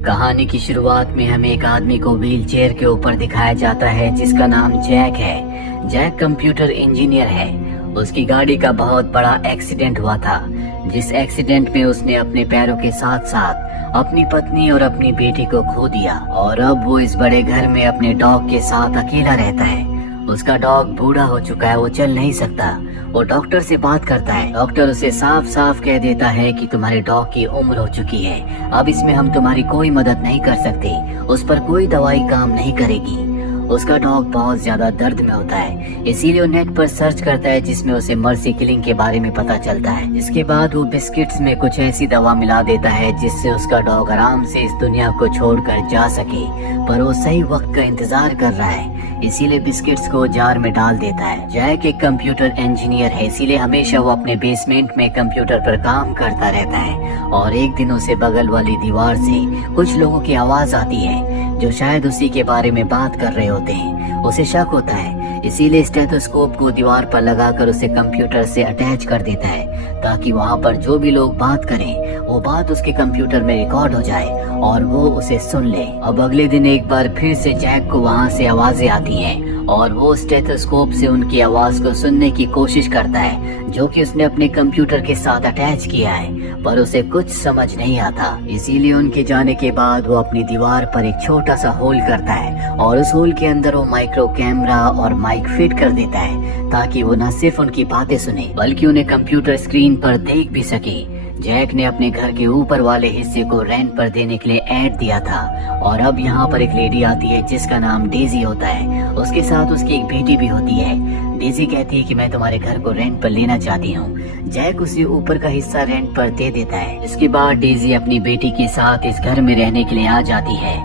कहानी की शुरुआत में हमें एक आदमी को व्हील चेयर के ऊपर दिखाया जाता है जिसका नाम जैक है। जैक कंप्यूटर इंजीनियर है। उसकी गाड़ी का बहुत बड़ा एक्सीडेंट हुआ था, जिस एक्सीडेंट में उसने अपने पैरों के साथ साथ अपनी पत्नी और अपनी बेटी को खो दिया और अब वो इस बड़े घर में अपने डॉग के साथ अकेला रहता है। उसका डॉग बूढ़ा हो चुका है, वो चल नहीं सकता। वो डॉक्टर से बात करता है। डॉक्टर उसे साफ साफ कह देता है कि तुम्हारे डॉग की उम्र हो चुकी है, अब इसमें हम तुम्हारी कोई मदद नहीं कर सकते, उस पर कोई दवाई काम नहीं करेगी। उसका डॉग बहुत ज्यादा दर्द में होता है, इसीलिए वो नेट पर सर्च करता है जिसमें उसे मर्सी किलिंग के बारे में पता चलता है। इसके बाद वो बिस्किट्स में कुछ ऐसी दवा मिला देता है जिससे उसका डॉग आराम से इस दुनिया को छोड़कर जा सके, पर वो सही वक्त का इंतजार कर रहा है, इसीलिए बिस्किट्स को जार में डाल देता है। जैक एक कंप्यूटर इंजीनियर है, इसीलिए हमेशा वो अपने बेसमेंट में कंप्यूटर पर काम करता रहता है और एक दिन उसे बगल वाली दीवार से कुछ लोगों की आवाज आती है जो शायद उसी के बारे में बात कर रहे होते हैं। उसे शक होता है, इसीलिए स्टेथोस्कोप को दीवार पर लगाकर उसे कंप्यूटर से अटैच कर देता है ताकि वहाँ पर जो भी लोग बात करें वो बात उसके कंप्यूटर में रिकॉर्ड हो जाए और वो उसे सुन ले। अब अगले दिन एक बार फिर से जैक को वहाँ से आवाजें आती हैं और वो स्टेथोस्कोप से उनकी आवाज को सुनने की कोशिश करता है जो कि उसने अपने कंप्यूटर के साथ अटैच किया है, पर उसे कुछ समझ नहीं आता। इसीलिए उनके जाने के बाद वो अपनी दीवार पर एक छोटा सा होल करता है और उस होल के अंदर वो माइक्रो कैमरा और माइक फिट कर देता है ताकि वो न सिर्फ उनकी बातें सुने बल्कि उन्हें कंप्यूटर स्क्रीन पर देख भी सके। जैक ने अपने घर के ऊपर वाले हिस्से को रेंट पर देने के लिए ऐड दिया था और अब यहाँ पर एक लेडी आती है जिसका नाम डेजी होता है। उसके साथ उसकी एक बेटी भी होती है। डेजी कहती है कि मैं तुम्हारे घर को रेंट पर लेना चाहती हूँ। जैक उसे ऊपर का हिस्सा रेंट पर दे देता है। इसके बाद डेजी अपनी बेटी के साथ इस घर में रहने के लिए आ जाती है।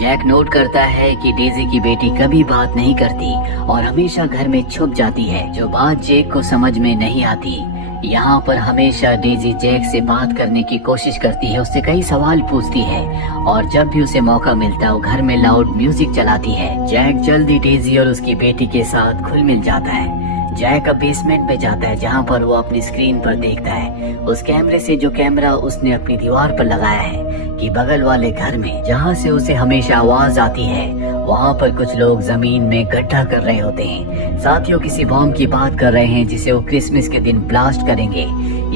जैक नोट करता है कि डेजी की बेटी कभी बात नहीं करती और हमेशा घर में छुप जाती है, जो बात जैक को समझ में नहीं आती। यहाँ पर हमेशा डेजी जैक से बात करने की कोशिश करती है, उससे कई सवाल पूछती है और जब भी उसे मौका मिलता है वो घर में लाउड म्यूजिक चलाती है। जैक जल्दी डेजी और उसकी बेटी के साथ घुल मिल जाता है। जैक अब बेसमेंट में जाता है जहाँ पर वो अपनी स्क्रीन पर देखता है उस कैमरे से जो कैमरा उसने अपनी दीवार पर लगाया है कि बगल वाले घर में जहाँ से उसे हमेशा आवाज आती है वहाँ पर कुछ लोग जमीन में गड्ढा कर रहे होते हैं। साथियों किसी बॉम्ब की बात कर रहे हैं जिसे वो क्रिसमस के दिन ब्लास्ट करेंगे,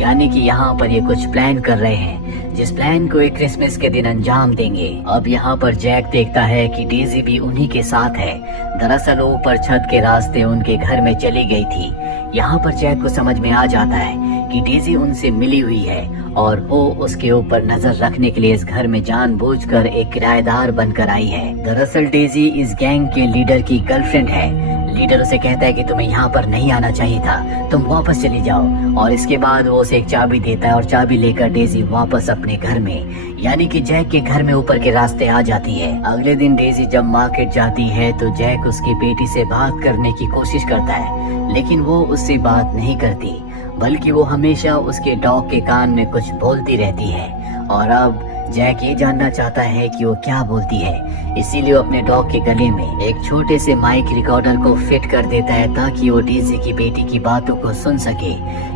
यानी कि यहाँ पर ये कुछ प्लान कर रहे हैं जिस प्लान को एक क्रिसमस के दिन अंजाम देंगे। अब यहाँ पर जैक देखता है कि डेजी भी उन्हीं के साथ है। दरअसल वो ऊपर छत के रास्ते उनके घर में चली गई थी। यहाँ पर जैक को समझ में आ जाता है कि डेजी उनसे मिली हुई है और वो उसके ऊपर नजर रखने के लिए इस घर में जानबूझकर एक किराएदार बनकर आई है। दरअसल डेजी इस गैंग के लीडर की गर्लफ्रेंड है। लीडर उसे कहता है कि तुम्हें यहाँ पर नहीं आना चाहिए था, तुम वापस चली जाओ, और इसके बाद वो उसे एक चाबी देता है और चाबी लेकर डेजी वापस अपने घर में यानी कि जैक के घर में ऊपर के रास्ते आ जाती है। अगले दिन डेजी जब मार्केट जाती है तो जैक उसकी बेटी से बात करने की कोशिश करता है, लेकिन वो उससे बात नहीं करती बल्कि वो हमेशा उसके डॉग के कान में कुछ बोलती रहती है। और अब जैक ये जानना चाहता है कि वो क्या बोलती है, इसीलिए वो अपने डॉग के गले में एक छोटे से माइक रिकॉर्डर को फिट कर देता है ताकि वो डेजी की बेटी की बातों को सुन सके।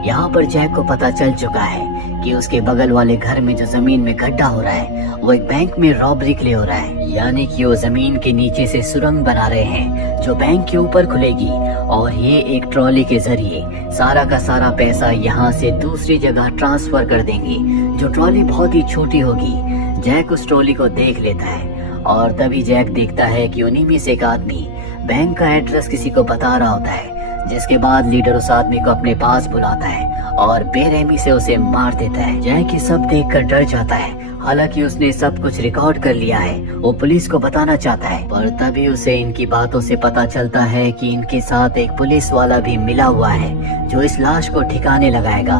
यहाँ पर जैक को पता चल चुका है कि उसके बगल वाले घर में जो जमीन में गड्ढा हो रहा है वो एक बैंक में रॉबरी के लिए हो रहा है, यानी कि वो जमीन के नीचे से सुरंग बना रहे हैं जो बैंक के ऊपर खुलेगी और ये एक ट्रॉली के जरिए सारा का सारा पैसा यहाँ से दूसरी जगह ट्रांसफर कर देंगे, जो ट्रॉली बहुत ही छोटी होगी। जैक उस ट्रॉली को देख लेता है और तभी जैक देखता है कि उन्हीं में से एक आदमी बैंक का एड्रेस किसी को बता रहा होता है, जिसके बाद लीडर उस आदमी को अपने पास बुलाता है और बेरहमी से उसे मार देता है। जैक ये सब देखकर डर जाता है, हालांकि उसने सब कुछ रिकॉर्ड कर लिया है। वो पुलिस को बताना चाहता है, पर तभी उसे इनकी बातों से पता चलता है कि इनके साथ एक पुलिस वाला भी मिला हुआ है जो इस लाश को ठिकाने लगाएगा।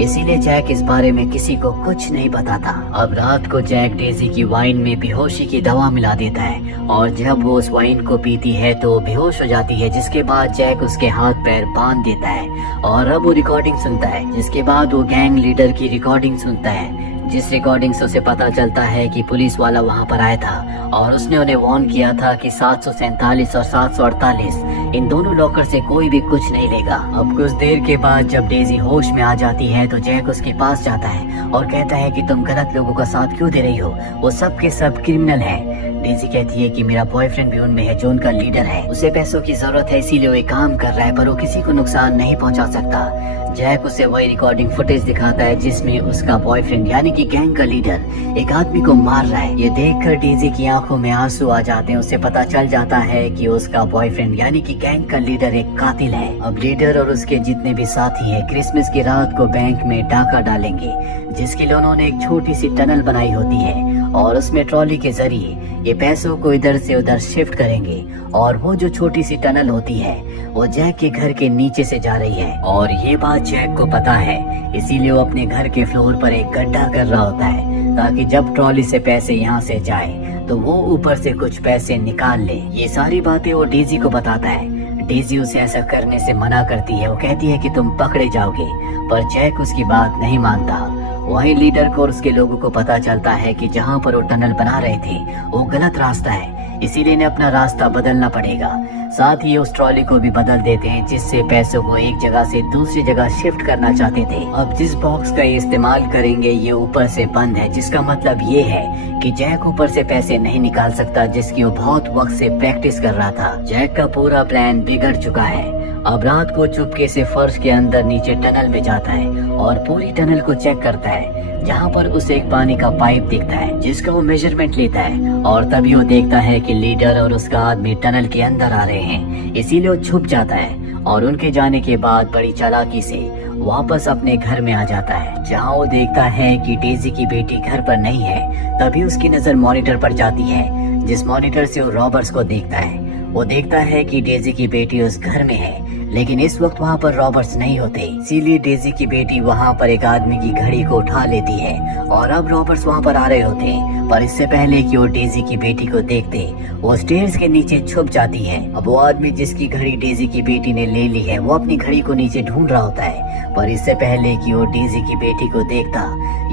इसीलिए जैक इस बारे में किसी को कुछ नहीं बताता। अब रात को जैक डेजी की वाइन में बेहोशी की दवा मिला देता है और जब वो उस वाइन को पीती है तो बेहोश हो जाती है, जिसके बाद जैक उसके हाथ पैर बांध देता है और अब वो रिकॉर्डिंग सुनता है, जिसके बाद वो गैंग लीडर की रिकॉर्डिंग सुनता है जिस रिकॉर्डिंग से उसे पता चलता है कि पुलिस वाला वहाँ पर आया था और उसने उन्हें वार्न किया था कि 747 और 748 इन दोनों लॉकर से कोई भी कुछ नहीं लेगा। अब कुछ देर के बाद जब डेजी होश में आ जाती है तो जैक उसके पास जाता है और कहता है कि तुम गलत लोगों का साथ क्यों दे रही हो, वो सब के सब क्रिमिनल हैं। डेजी कहती है कि मेरा बॉयफ्रेंड भी उनमें है जो उनका लीडर है, उसे पैसों की जरूरत है इसीलिए वो काम कर रहा है पर वो किसी को नुकसान नहीं पहुंचा सकता। जैक उसे वही रिकॉर्डिंग फुटेज दिखाता है जिसमें उसका बॉयफ्रेंड यानी कि गैंग का लीडर एक आदमी को मार रहा है। ये देखकर डेजी की आंखों में आंसू आ जाते हैं। उसे पता चल जाता है कि उसका बॉयफ्रेंड यानी कि गैंग का लीडर एक कातिल है। अब लीडर और उसके जितने भी साथी हैं क्रिसमस की रात को बैंक में डाका डालेंगे, जिसके लिए उन्होंने एक छोटी सी टनल बनाई होती है और उसमें ट्रॉली के जरिए ये पैसों को इधर से उधर शिफ्ट करेंगे। और वो जो छोटी सी टनल होती है वो जैक के घर के नीचे से जा रही है और ये बात जैक को पता है, इसीलिए वो अपने घर के फ्लोर पर एक गड्ढा कर रहा होता है ताकि जब ट्रॉली से पैसे यहाँ से जाए तो वो ऊपर से कुछ पैसे निकाल ले। ये सारी बातें वो डेजी को बताता है। डेजी उसे ऐसा करने से मना करती है। वो कहती है कि तुम पकड़े जाओगे, पर जैक उसकी बात नहीं मानता। वहीं लीडर को और उसके लोगों को पता चलता है कि जहाँ पर वो टनल बना रहे थे वो गलत रास्ता है, इसीलिए इन्हें अपना रास्ता बदलना पड़ेगा। साथ ही उस ट्रॉली को भी बदल देते हैं जिससे पैसों को एक जगह से दूसरी जगह शिफ्ट करना चाहते थे। अब जिस बॉक्स का ये इस्तेमाल करेंगे ये ऊपर से बंद है, जिसका मतलब ये है कि जैक ऊपर से पैसे नहीं निकाल सकता, जिसकी वो बहुत वक्त से प्रैक्टिस कर रहा था। जैक का पूरा प्लान बिगड़ चुका है। अब रात को चुपके से फर्श के अंदर नीचे टनल में जाता है और पूरी टनल को चेक करता है, जहाँ पर उसे एक पानी का पाइप दिखता है जिसका वो मेजरमेंट लेता है। और तभी वो देखता है कि लीडर और उसका आदमी टनल के अंदर आ रहे हैं, इसीलिए वो छुप जाता है और उनके जाने के बाद बड़ी चालाकी से वापस अपने घर में आ जाता है, जहाँ वो देखता है कि डेजी की बेटी घर पर नहीं है। तभी उसकी नजर मॉनिटर पर जाती है, जिस मॉनिटर से वो रॉबर्ट्स को देखता है। वो देखता है कि डेजी की बेटी उस घर में है, लेकिन इस वक्त वहाँ पर रॉबर्ट्स नहीं होते, इसीलिए डेजी की बेटी वहाँ पर एक आदमी की घड़ी को उठा लेती है और अब रॉबर्ट्स वहाँ पर आ रहे होते हैं। पर इससे पहले कि वो डेजी की बेटी को देखते वो स्टेयर्स के नीचे छुप जाती है। अब वो आदमी जिसकी घड़ी डेजी की बेटी ने ले ली है वो अपनी घड़ी को नीचे ढूंढ रहा होता है, पर इससे पहले कि वो डेजी की बेटी को देखता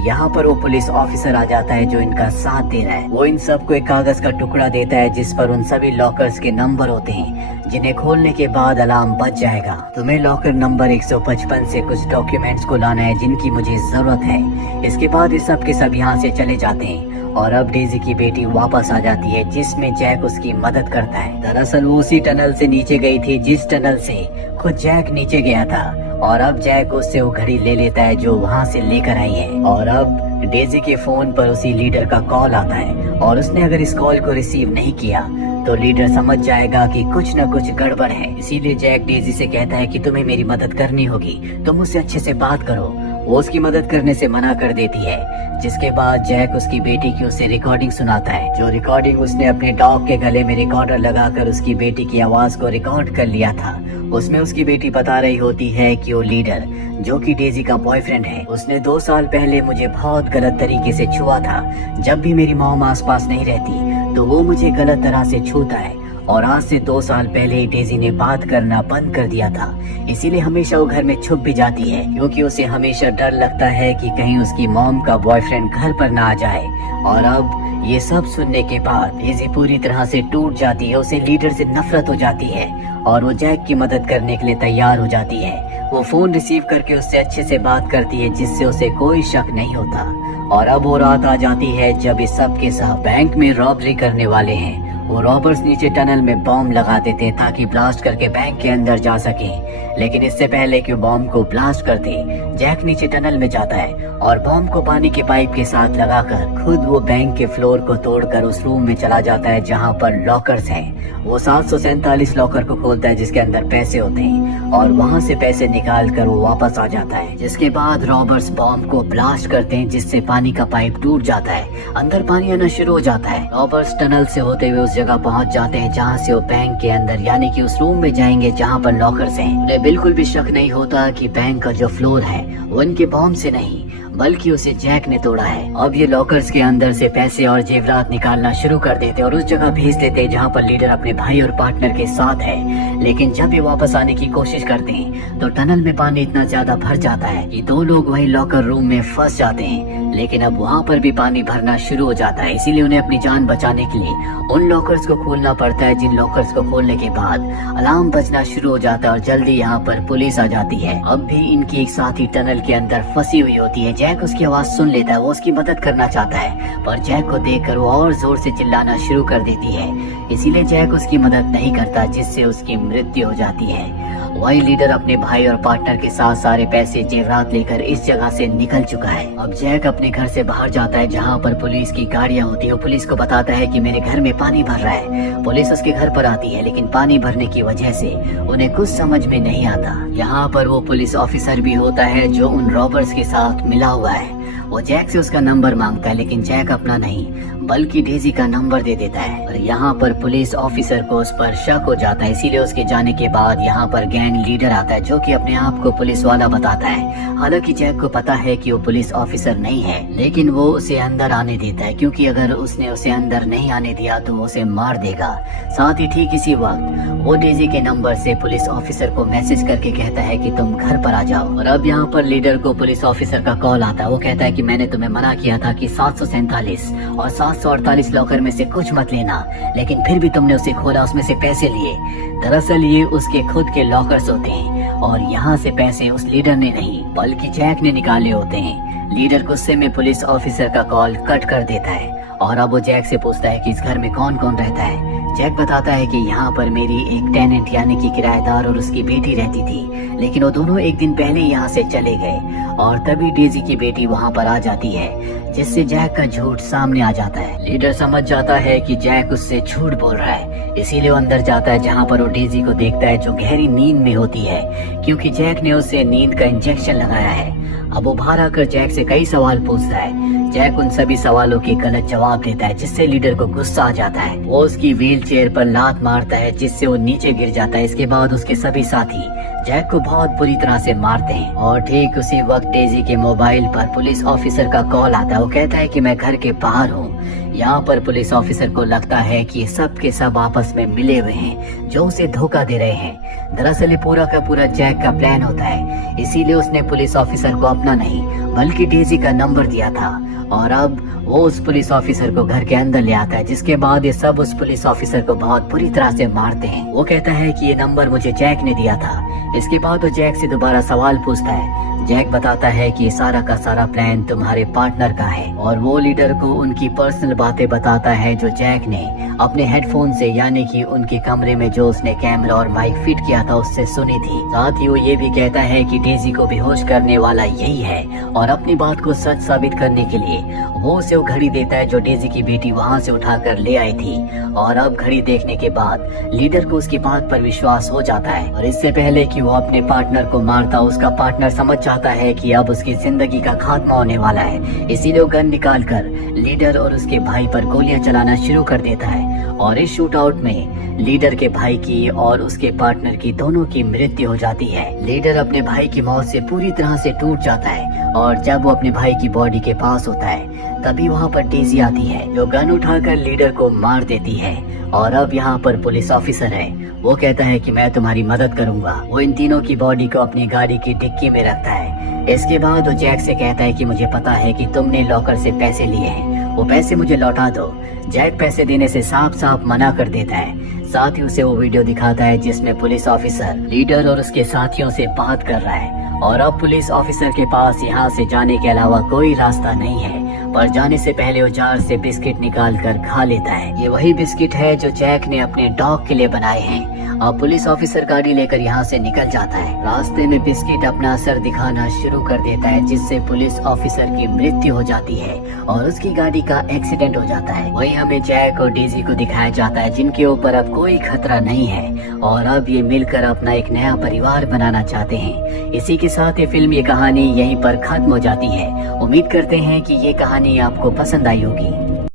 यहाँ पर वो पुलिस ऑफिसर आ जाता है जो इनका साथ दे रहा है। वो इन सबको एक कागज का टुकड़ा देता है जिस पर उन सभी लॉकर्स के नंबर होते हैं, जिन्हें खोलने के बाद अलार्म बज जाएगा। तुम्हें लॉकर नंबर 155 से कुछ डॉक्यूमेंट्स को लाना है जिनकी मुझे जरूरत है। इसके बाद ये सब के सब यहाँ से चले जाते हैं और अब डेजी की बेटी वापस आ जाती है, जिसमें जैक उसकी मदद करता है। दरअसल वो उसी टनल से नीचे गई थी जिस टनल से खुद जैक नीचे गया था और अब जैक उससे वो घड़ी ले लेता है जो वहाँ से लेकर आई है। और अब डेजी के फोन पर उसी लीडर का कॉल आता है और उसने अगर इस कॉल को रिसीव नहीं किया तो लीडर समझ जाएगा कि कुछ न कुछ गड़बड़ है। इसीलिए जैक डेजी से कहता है कि तुम्हें मेरी मदद करनी होगी, तुम मुझसे अच्छे से बात करो। वो उसकी मदद करने से मना कर देती है, जिसके बाद जैक उसकी बेटी की उसे रिकॉर्डिंग सुनाता है, जो रिकॉर्डिंग उसने अपने डॉग के गले में रिकॉर्डर लगाकर उसकी बेटी की आवाज को रिकॉर्ड कर लिया था। उसमें उसकी बेटी बता रही होती है कि वो लीडर जो कि डेजी का बॉयफ्रेंड है, उसने 2 साल पहले मुझे बहुत गलत तरीके से छुआ था। जब भी मेरी मॉम आसपास नहीं रहती तो वो मुझे गलत तरह से छूता है और आज से 2 साल पहले ही डेजी ने बात करना बंद कर दिया था। इसीलिए हमेशा वो घर में छुप भी जाती है क्योंकि उसे हमेशा डर लगता है कि कहीं उसकी मॉम का बॉयफ्रेंड घर पर ना आ जाए। और अब ये सब सुनने के बाद डेजी पूरी तरह से टूट जाती है, उसे लीडर से नफरत हो जाती है और वो जैक की मदद करने के लिए तैयार हो जाती है। वो फोन रिसीव करके उससे अच्छे से बात करती है जिससे उसे कोई शक नहीं होता। और अब वो रात आ जाती है जब ये सब के सब बैंक में रॉबरी करने वाले हैं। वो रॉबर्स नीचे टनल में बॉम्ब लगा देते हैं ताकि ब्लास्ट करके बैंक के अंदर जा सके, लेकिन इससे पहले कि बॉम्ब को ब्लास्ट करते जैक नीचे टनल में जाता है और बॉम्ब को पानी के पाइप के साथ लगाकर खुद वो बैंक के फ्लोर को तोड़कर उस रूम में चला जाता है जहां पर लॉकर्स हैं। वो 747 लॉकर को खोलता है जिसके अंदर पैसे होते हैं और वहां से पैसे निकाल कर वो वापस आ जाता है, जिसके बाद रॉबर्स बॉम्ब को ब्लास्ट करते हैं जिससे पानी का पाइप टूट जाता है, अंदर पानी आना शुरू हो जाता है। रॉबर्स टनल से होते हुए उस जगह पहुंच जाते हैं जहां से वो बैंक के अंदर यानी कि उस रूम में जाएंगे जहां पर लॉकर्स हैं। उन्हें बिल्कुल भी शक नहीं होता कि बैंक का जो फ्लोर है वो इनके बॉम्ब से नहीं बल्कि उसे जैक ने तोड़ा है। अब ये लॉकर्स के अंदर से पैसे और जेवरात निकालना शुरू कर देते और उस जगह भेज देते जहाँ पर लीडर अपने भाई और पार्टनर के साथ है। लेकिन जब ये वापस आने की कोशिश करते हैं तो टनल में पानी इतना ज्यादा भर जाता है कि दो लोग वही लॉकर रूम में फंस जाते हैं। लेकिन अब वहाँ पर भी पानी भरना शुरू हो जाता है, इसीलिए उन्हें अपनी जान बचाने के लिए उन लॉकर्स को खोलना पड़ता है, जिन लॉकर्स को खोलने के बाद अलार्म बजना शुरू हो जाता है और जल्दी यहाँ पर पुलिस आ जाती है। अब भी इनकी एक साथी टनल के अंदर फंसी हुई होती है। जैक उसकी आवाज सुन लेता है, वो उसकी मदद करना चाहता है, पर जैक को देखकर वो और जोर से चिल्लाना शुरू कर देती है। इसीलिए जैक उसकी मदद नहीं करता, जिससे उसकी मृत्यु हो जाती है। वही लीडर अपने भाई और पार्टनर के साथ सारे पैसे जेवरात लेकर इस जगह से निकल चुका है। अब जैक अपने घर से बाहर जाता है जहाँ पर पुलिस की गाड़ियाँ होती है। वो पुलिस को बताता है कि मेरे घर में पानी भर रहा है। पुलिस उसके घर पर आती है, लेकिन पानी भरने की वजह से उन्हें कुछ समझ में नहीं आता। यहाँ पर वो पुलिस ऑफिसर भी होता है जो उन रॉबर्स के साथ मिला हुआ है। वो जैक से उसका नंबर मांगता है, लेकिन जैक अपना नहीं बल्कि डेजी का नंबर दे देता है। और यहाँ पर पुलिस ऑफिसर को उस पर शक हो जाता है, इसीलिए उसके जाने के बाद यहाँ पर गैंग लीडर आता है जो कि अपने आप को पुलिस वाला बताता है। हालांकि जैक को पता है कि वो पुलिस ऑफिसर नहीं है, लेकिन वो उसे अंदर आने देता है, क्योंकि अगर उसने उसे अंदर नहीं आने दिया तो उसे मार देगा। साथ ही ठीक इसी वक्त वो डेजी के नंबर से पुलिस ऑफिसर को मैसेज करके कहता है कि तुम घर पर आ जाओ। और अब यहाँ पर लीडर को पुलिस ऑफिसर का कॉल आता है। वो कहता है कि मैंने तुम्हें मना किया था कि 747 और 748 लॉकर में से कुछ मत लेना, लेकिन फिर भी तुमने उसे खोला, उसमें से पैसे लिए। दरअसल ये उसके खुद के लॉकर्स होते हैं और यहाँ से पैसे उस लीडर ने नहीं बल्कि जैक ने निकाले होते हैं। लीडर गुस्से में पुलिस ऑफिसर का कॉल कट कर देता है और अब वो जैक से पूछता है कि इस घर में कौन कौन रहता है। जैक बताता है कि यहाँ पर मेरी एक टेनेंट यानी कि किराएदार और उसकी बेटी रहती थी, लेकिन वो दोनों एक दिन पहले यहाँ से चले गए। और तभी डेजी की बेटी वहाँ पर आ जाती है, जिससे जैक का झूठ सामने आ जाता है। लीडर समझ जाता है कि जैक उससे झूठ बोल रहा है, इसीलिए वो अंदर जाता है जहाँ पर वो डेजी को देखता है जो गहरी नींद में होती है, क्योंकि जैक ने उसे नींद का इंजेक्शन लगाया है। अब वो बाहर आकर जैक से कई सवाल पूछता है। जैक उन सभी सवालों के गलत जवाब देता है, जिससे लीडर को गुस्सा आ जाता है। वो उसकी व्हील चेयर पर लात मारता है, जिससे वो नीचे गिर जाता है। इसके बाद उसके सभी साथी जैक को बहुत बुरी तरह से मारते हैं। और ठीक उसी वक्त डेजी के मोबाइल पर पुलिस ऑफिसर का कॉल आता है। वो कहता है कि मैं घर के बाहर हूँ। यहाँ पर पुलिस ऑफिसर को लगता है कि सब के सब आपस में मिले हुए हैं जो उसे धोखा दे रहे हैं। दरअसल ये पूरा का पूरा जैक का प्लान होता है, इसीलिए उसने पुलिस ऑफिसर को अपना नहीं बल्कि डेजी का नंबर दिया था। और अब वो उस पुलिस ऑफिसर को घर के अंदर ले आता है, जिसके बाद ये सब उस पुलिस ऑफिसर को बहुत बुरी तरह से मारते हैं। वो कहता है कि ये नंबर मुझे जैक ने दिया था। इसके बाद वो जैक से दोबारा सवाल पूछता है। जैक बताता है कि ये सारा का सारा प्लान तुम्हारे पार्टनर का है, और वो लीडर को उनकी पर्सनल बातें बताता है जो जैक ने अपने हेडफोन से यानी कि उनके कमरे में जो उसने कैमरा और माइक फिट किया था उससे सुनी थी। साथ ही वो ये भी कहता है कि डेजी को बेहोश करने वाला यही है, और अपनी बात को सच साबित करने के लिए वो उसे वो घड़ी देता है जो डेजी की बेटी वहाँ से उठाकर ले आई थी। और अब घड़ी देखने के बाद लीडर को उसकी बात पर विश्वास हो जाता है, और इससे पहले कि वो अपने पार्टनर को मारता उसका पार्टनर समझ जाता है कि अब उसकी जिंदगी का खात्मा होने वाला है। इसीलिए वो गन निकालकर लीडर और उसके भाई पर गोलियां चलाना शुरू कर देता है। और इस शूटआउट में लीडर के भाई की और उसके पार्टनर की दोनों की मृत्यु हो जाती है। लीडर अपने भाई की मौत से पूरी तरह से टूट जाता है, और जब वो अपने भाई की बॉडी के पास होता है तभी वहाँ पर डेजी आती है जो गन उठाकर लीडर को मार देती है। और अब यहाँ पर पुलिस ऑफिसर है, वो कहता है कि मैं तुम्हारी मदद करूंगा। वो इन तीनों की बॉडी को अपनी गाड़ी की डिक्की में रखता है। इसके बाद वो जैक से कहता है कि मुझे पता है कि तुमने लॉकर से पैसे लिए हैं, वो पैसे मुझे लौटा दो। जैक पैसे देने से साफ साफ मना कर देता है। साथ ही उसे वो वीडियो दिखाता है जिसमें पुलिस ऑफिसर लीडर और उसके साथियों से बात कर रहा है। और अब पुलिस ऑफिसर के पास यहाँ से जाने के अलावा कोई रास्ता नहीं है, पर जाने से पहले वो जार से बिस्किट निकाल कर खा लेता है। ये वही बिस्किट है जो जैक ने अपने डॉग के लिए बनाए हैं। अब पुलिस ऑफिसर गाड़ी लेकर यहाँ से निकल जाता है। रास्ते में बिस्किट अपना असर दिखाना शुरू कर देता है, जिससे पुलिस ऑफिसर की मृत्यु हो जाती है और उसकी गाड़ी का एक्सीडेंट हो जाता है। वही हमें जैक और डेजी को दिखाया जाता है जिनके ऊपर अब कोई खतरा नहीं है, और अब ये मिलकर अपना एक नया परिवार बनाना चाहते हैं। इसी के साथ ये फिल्म, ये कहानी यहीं पर खत्म हो जाती है। उम्मीद करते हैं कि ये कहानी आपको पसंद आई होगी।